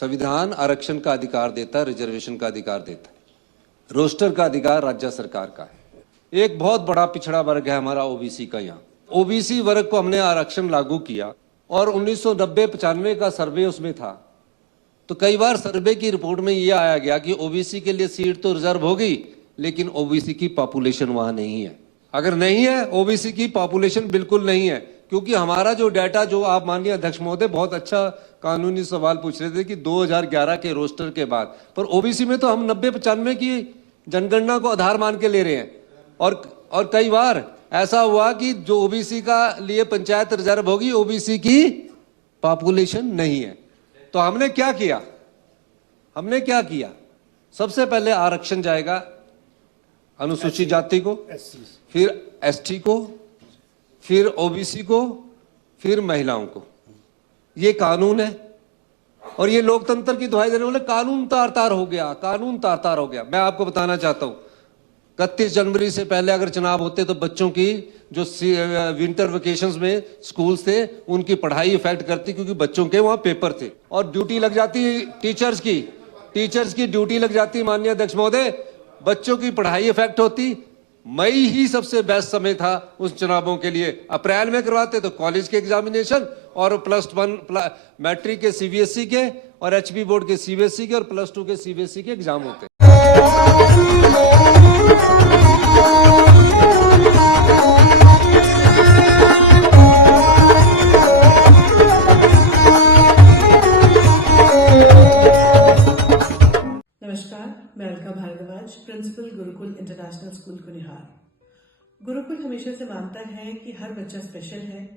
संविधान आरक्षण का अधिकार देता है, रिजर्वेशन का अधिकार देता है। रोस्टर का अधिकार राज्य सरकार का है। एक बहुत बड़ा पिछड़ा वर्ग है हमारा ओबीसी का। यहाँ ओबीसी वर्ग को हमने आरक्षण लागू किया और 1990-95 का सर्वे उसमें था, तो कई बार सर्वे की रिपोर्ट में यह आया गया कि ओबीसी के लिए सीट तो रिजर्व होगी, लेकिन ओबीसी की पॉपुलेशन वहां नहीं है। अगर नहीं है, ओबीसी की पॉपुलेशन बिल्कुल नहीं है, क्योंकि हमारा जो डाटा, जो आप माननीय अध्यक्ष महोदय बहुत अच्छा कानूनी सवाल पूछ रहे थे कि 2011 के रोस्टर के बाद, पर ओबीसी में तो हम 90-95 की जनगणना को आधार मान के ले रहे हैं। और कई बार ऐसा हुआ कि जो ओबीसी का लिए पंचायत रिजर्व होगी, ओबीसी की पॉपुलेशन नहीं है। तो हमने क्या किया? सबसे पहले आरक्षण जाएगा अनुसूचित जाति को, फिर एसटी को, फिर ओबीसी को, फिर महिलाओं को। ये कानून है और ये लोकतंत्र की दुहाई देने वाले कानून तार-तार हो गया। मैं आपको बताना चाहता हूं, 31 जनवरी से पहले अगर चुनाव होते तो बच्चों की जो विंटर वेकेशंस में स्कूल्स थे उनकी पढ़ाई इफेक्ट करती, क्योंकि बच्चों के वहां पेपर थे और ड्यूटी लग जाती टीचर्स की ड्यूटी लग जाती। माननीय अध्यक्ष महोदय, बच्चों की पढ़ाई इफेक्ट होती। मई ही सबसे बेस्ट समय था उस चुनावों के लिए। अप्रैल में करवाते तो कॉलेज के एग्जामिनेशन और +1 मैट्रिक के सीबीएसई के और एचपी बोर्ड के सीबीएसई के और +2 के सीबीएसई के एग्जाम होते। नमस्कार, मैं Alka Bhardwaj, principal Gurukul international school Kunihar. Gurukul हमेशा से मानता है कि हर बच्चा स्पेशल है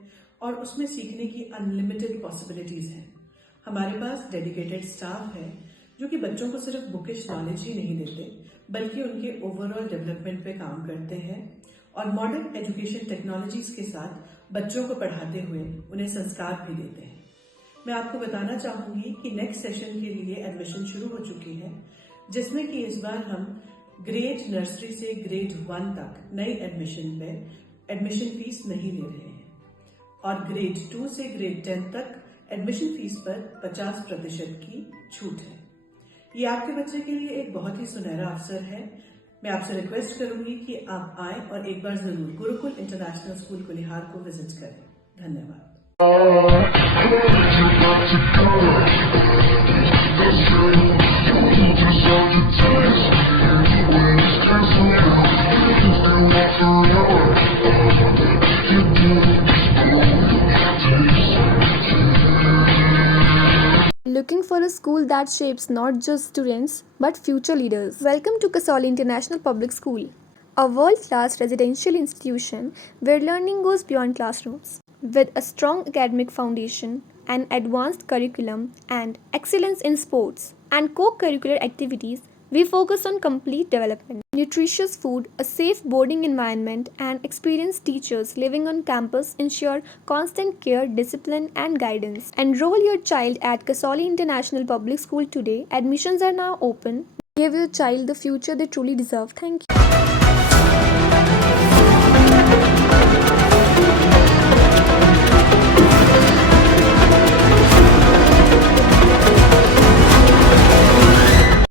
और उसमें सीखने की अनलिमिटेड पॉसिबिलिटीज हैं। हमारे पास डेडिकेटेड स्टाफ है जो कि बच्चों को सिर्फ बुकिश नॉलेज ही नहीं देते, बल्कि उनके ओवरऑल डेवलपमेंट पे काम करते हैं और मॉडर्न एजुकेशन टेक्नोलॉजीज के साथ बच्चों को पढ़ाते हुए उन्हें संस्कार भी देते हैं। मैं आपको बताना चाहूंगी कि नेक्स्ट सेशन के लिए एडमिशन शुरू हो चुकी है, जिसमें कि इस बार हम ग्रेड नर्सरी से ग्रेड 1 तक नई एडमिशन पे एडमिशन फीस नहीं ले रहे हैं और ग्रेड 2 से ग्रेड 10 तक एडमिशन फीस पर 50% की छूट है। ये आपके बच्चे के लिए एक बहुत ही सुनहरा अवसर है। मैं आपसे रिक्वेस्ट करूंगी कि आप आए और एक बार जरूर गुरुकुल इंटरनेशनल स्कूल कुनिहार को विजिट करें। धन्यवाद। Looking for a school that shapes not just students but future leaders? Welcome to Kasoli International Public School, a world-class residential institution where learning goes beyond classrooms. With a strong academic foundation, an advanced curriculum, and excellence in sports and co-curricular activities, we focus on complete development. Nutritious food, a safe boarding environment, and experienced teachers living on campus ensure constant care, discipline, and guidance. Enroll your child at Kasoli International Public School today. Admissions are now open. Give your child the future they truly deserve. Thank you.